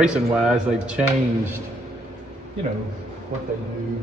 Racing wise, they've changed, you know, what they do.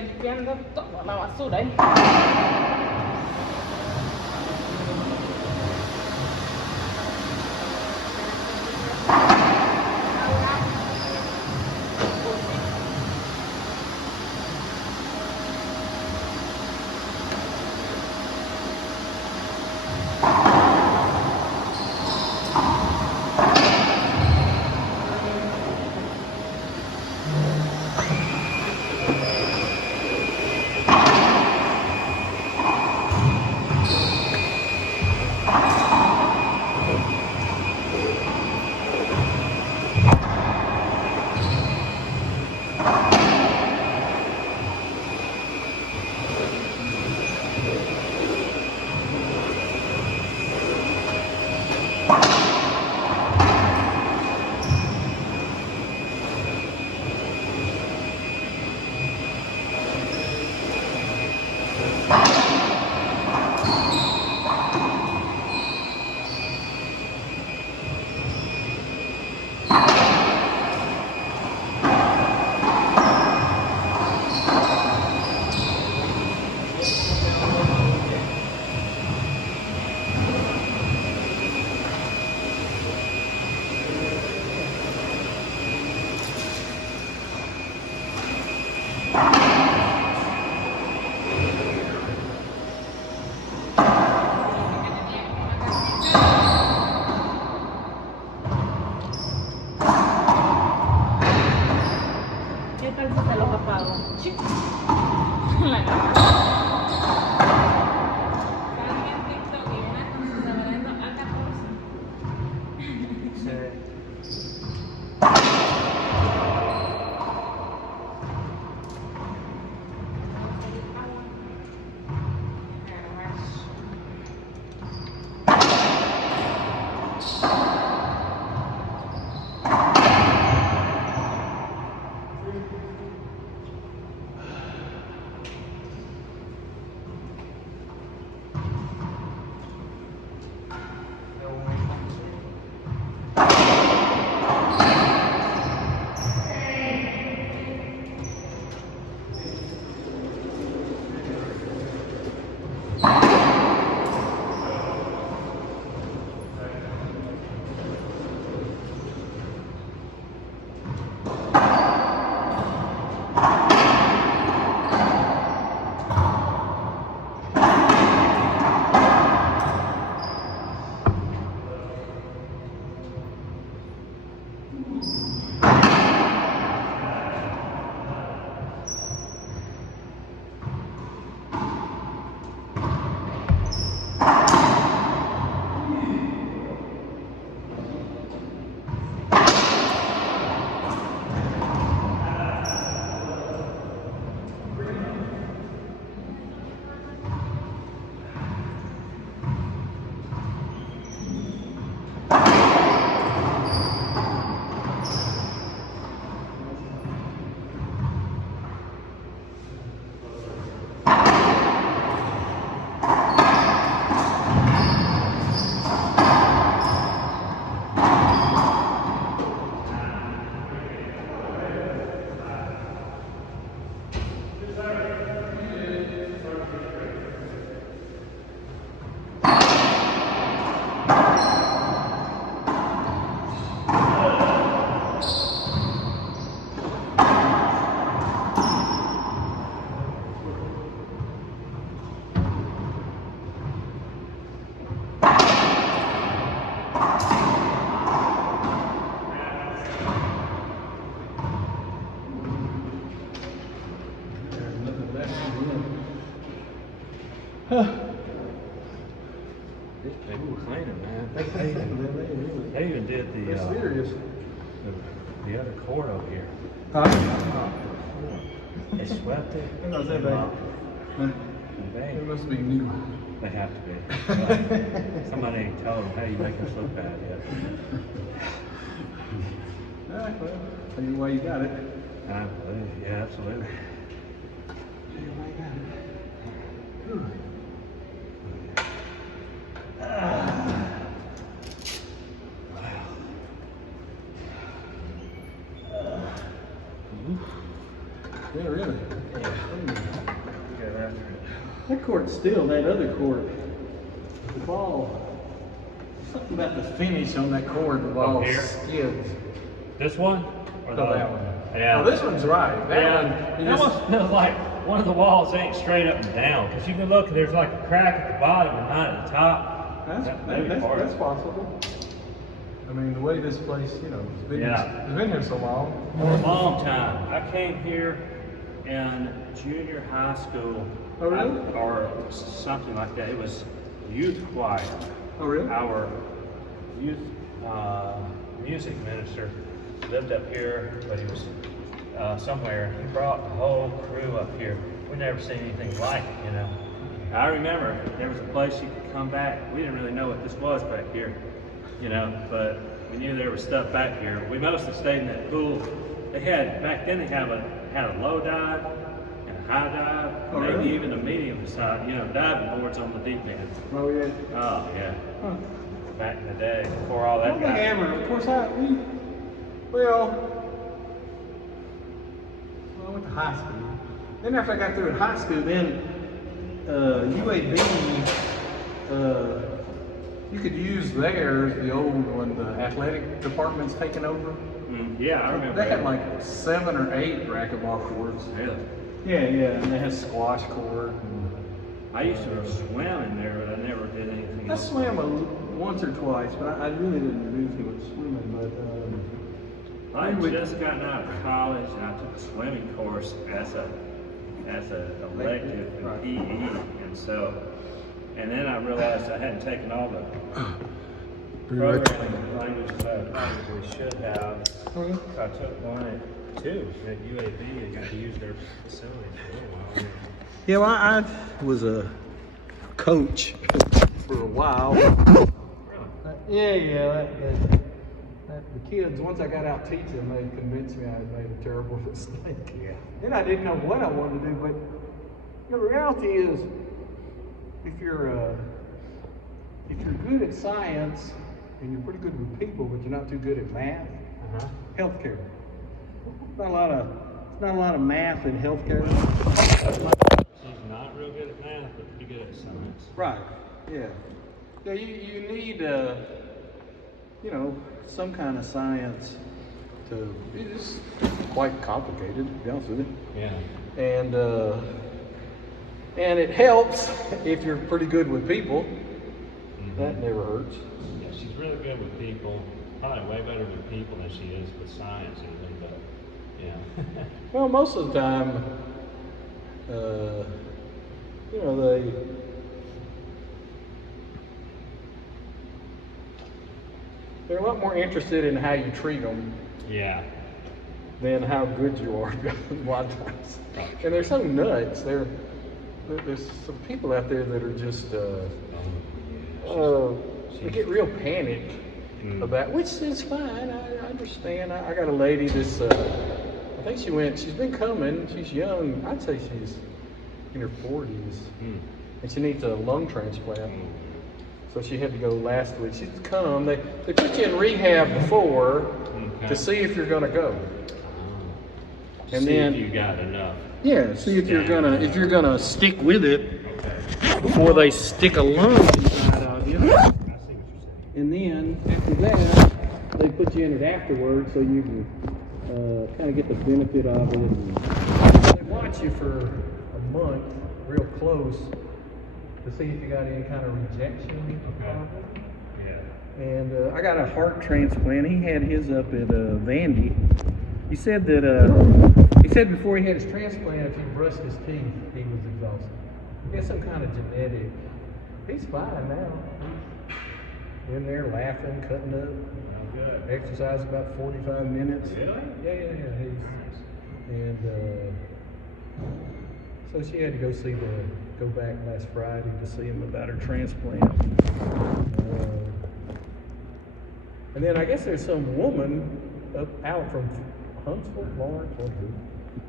limpiando toda la basura ahí. La cámara. Salí en TikTok y una cosa se vendiendo a 14. Huh. These people were cleaning, man. They They even did They're serious. the other court over here. They swept it. How's that, and babe? mopped Huh? it. And It must be new. they have to be. Somebody ain't told them, hey, you make us look bad yet. All right, well, tell you why you got it. I believe, yeah, absolutely. Tell you why you got it. Whew. Yeah, really. Yeah. Get after it. That court's still that other court. The ball. Something about the finish on that court. The ball here? skids. This one? Or Oh, that one. Yeah. Oh, this one's right. That Yeah, one. You that just, one feels like one of the walls ain't straight up and down. Because you can look, there's like a crack at the bottom and not at the top. That may be part of that's it. possible. I mean, the way this place, you know, has been, Yeah. it's been here so long. For a long time. I came here in junior high school. Oh, really? Or something like that. It was youth choir. Oh, really? Our youth music minister lived up here, but he was somewhere. He brought the whole crew up here. We never seen anything like it, you know. I remember there was a place you could come back. We didn't really know what this was back here, you know, but we knew there was stuff back here. We mostly stayed in that pool. They had, back then they had a low dive and a high dive, Oh, maybe really? even a medium side, you know, diving boards on the deep end. Oh, yeah. Oh, yeah. Huh. Back in the day, before all I that don't think I got... ever, of course, I went to high school. Then after I got through at high school, then UAB, you could use theirs, the old one, the athletic department's taken over. Yeah, I remember They had that. like 7 or 8 racquetball courts. Really? Yeah, and they had squash court. And I used to swim in there, but I never did anything I else. swam once or twice, but I really didn't do too much swimming. But I had we would- just gotten out of college and I took a swimming course as a as an elective in Right. PE, and so, and then I realized I hadn't taken all the programming languages I probably should have. Mhm. I took one at UAB and got to use their facilities for a little while. Yeah, well, I was a coach for a while. Yeah. The kids, once I got out teaching, they convinced me I had made a terrible mistake. Yeah. Then I didn't know what I wanted to do, but the reality is, if you're good at science and you're pretty good with people, but you're not too good at math, healthcare. Not a lot of math in healthcare. She's not real good at math, but pretty good at science. Right. Yeah. Yeah. You need some kind of science to. It's quite complicated, to be honest with you. Yeah. And it helps if you're pretty good with people. That never hurts. Yeah, she's really good with people. Probably way better with people than she is with science even, but yeah. Well, most of the time, they're a lot more interested in how you treat them Yeah. than how good you are a lot of times. And they're so nuts. There's some people out there that are just they get real panicked about, which is fine. I understand. I got a lady that's I think she's been coming. She's young. I'd say she's in her 40s, and she needs a lung transplant. So she had to go last week. She's come. They put you in rehab before to see if you're going to go. And see then if you got enough. Yeah, see if you're gonna stick with it before they stick a lung inside of you. I see what you're saying. And then after that, they put you in it afterwards so you can kind of get the benefit of it. And they watch you for a month, real close, to see if you got any kind of rejection. Okay. Yeah. And I got a heart transplant. He had his up at Vandy. He said that before he had his transplant, if he brushed his teeth, he was exhausted. He had some kind of genetic. He's fine now. He's in there laughing, cutting up. Oh, good. Exercise about 45 minutes. Really? Yeah. And so she had to go back last Friday to see him about her transplant. And then I guess there's some woman out from Huntsville, Florence,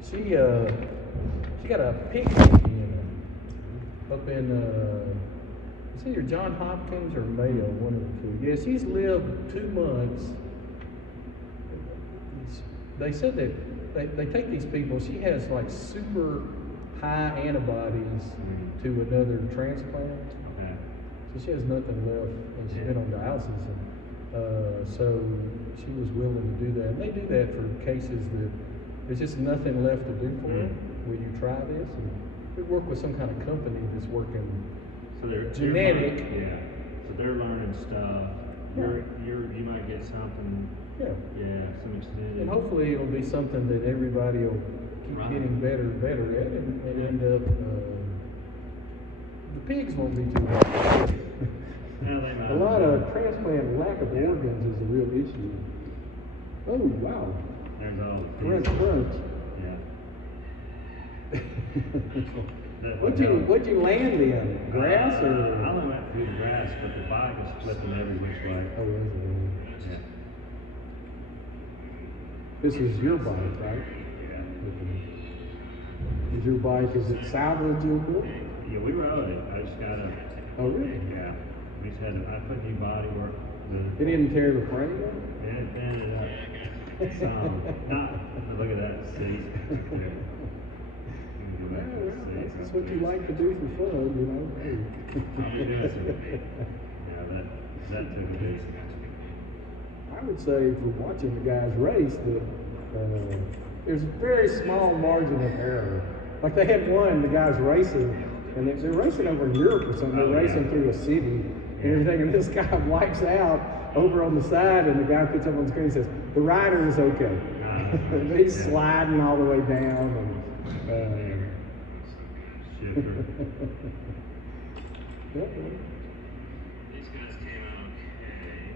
she got a pig up in it's either John Hopkins or Mayo, one of the two. Yeah, she's lived 2 months. They said that they take these people. She has like super high antibodies to another transplant, so she has nothing left, and she's been on dialysis. So she was willing to do that. And they do that for cases that there's just nothing left to do for them. Will you try this? And we work with some kind of company that's working So they're genetic. Yeah. So they're learning stuff. You might get something. Yeah. Yeah. Some extended. And hopefully it'll be something that everybody will keep getting better and better at, and end up. The pigs won't be too bad. A lot of transplant lack of organs is a real issue. Oh wow! There's all the Crunch. Yeah. What'd you land in? Grass or? I only went through the grass, but the bike was flipping every which way. Oh, is it? Yeah. This is your bike, right? Yeah. Is your bike? Is it salvageable? Yeah, we rode it. I just got a. Oh really? Yeah. We just I put new body work. It didn't tear the frame up? Yeah, it bent it up. Some. Look at that. See? That's what you like to do for fun, you know. Hey. I'll be doing some. Yeah, that took a big. I would say from watching the guys race that there's a very small margin of error. Like they had the guys racing, and they're racing over in Europe or something. They're racing through a city and everything, and this guy wipes out over on the side, and the guy puts up on the screen and says, "The rider is okay." He's sliding all the way down, and shifter. Yep. These guys came out okay.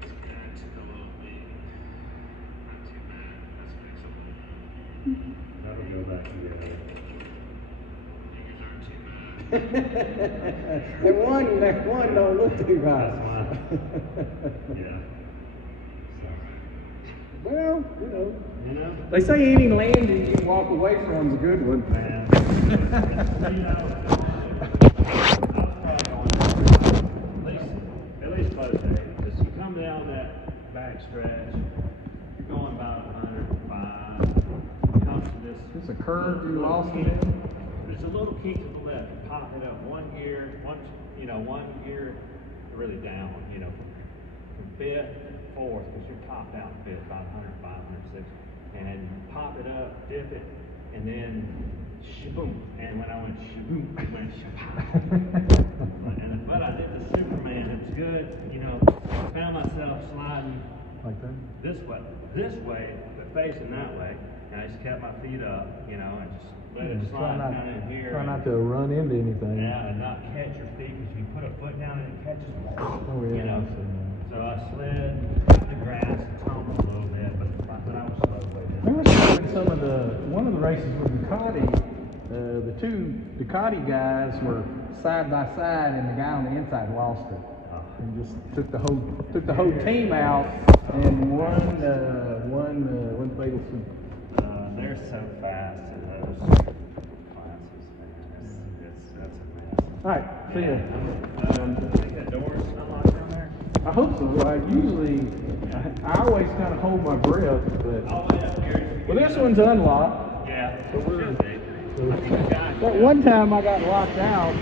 This guy took a little beat. Not too bad. That's fixable. That'll go back together. Fingers aren't too bad. that one don't look too bad. Yeah. Well, You know? they say any landing you walk away from is a good one. Man. You know, at least close to 80, because you come down that back stretch, you're going about 105. You come to this. It's a curve you lost it in. There's a little kick to the left. Pop it up one gear, one gear really down, from fifth to fourth, because you're topped out in fifth, about 105, 106. And pop it up, dip it, and then shaboom. And when I went shaboom, it went shabop. But I did the Superman. It's good, I found myself sliding Like that? this way, but facing that way. And I just kept my feet up, and just let it slide down in here. Try not to run into anything. Yeah, and not catch your feet, because you put a foot down and it catches the Oh, yeah. So I slid the grass and tumbled a little bit, but I was slow way I was watching one of the races with Ducati. The two Ducati guys were side by side, and the guy on the inside lost it, and just took the whole team out, and won fatal super. They're so fast in those classes, man. That's a mess. All right, see ya. I think that door's unlocked down there. I hope so. I always kind of hold my breath, but I'll wait up here. well, this one's unlocked. Yeah. So we're- Should be. I think the guy. That one time I got locked out.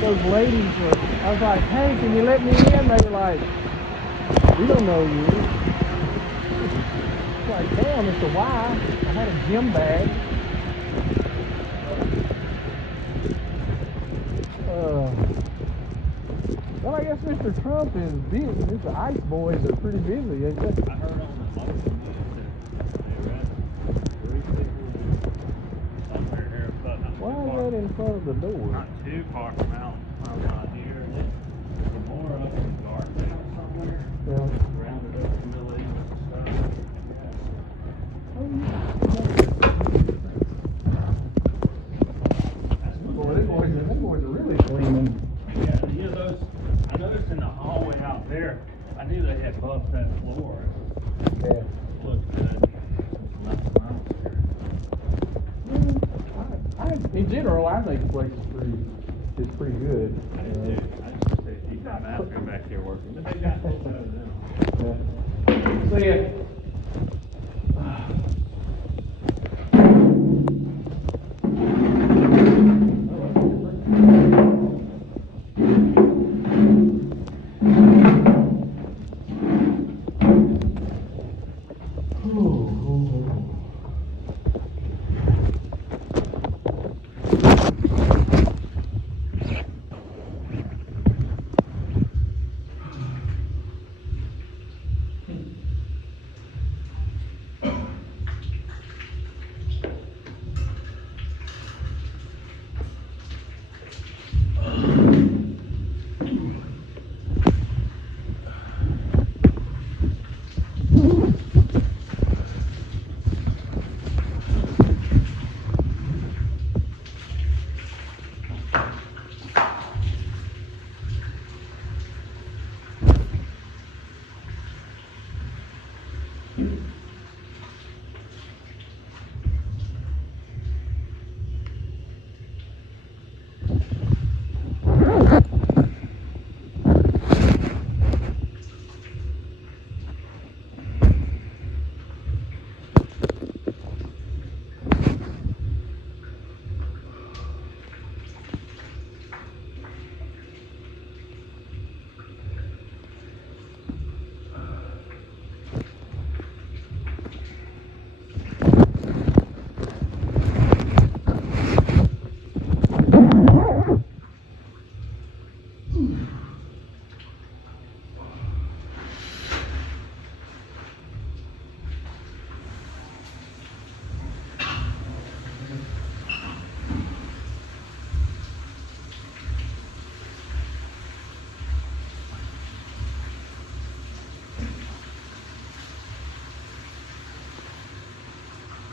Those ladies were. I was like, "Hey, can you let me in?" They were like, "We don't know you." It's like, damn, it's a why. I had a gym bag. Well, I guess Mr. Trump is busy. The ICE boys are pretty busy, ain't they? I heard on the local news that they arrested 3 people somewhere here, but not Why too is far. that in front of the door? Not too far from out here. There's more up in Garfield somewhere. Yeah. Rounded up in the Middle East and stuff. That's what Boy, them boys are really cleaning. Yeah, those, I noticed in the hallway out there, I knew they had buffed that floor. Yeah. It looked good. Left them out there. In general, I think the place is pretty good. I just say, you got Master back there working, but they got a little better now. See ya.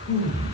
And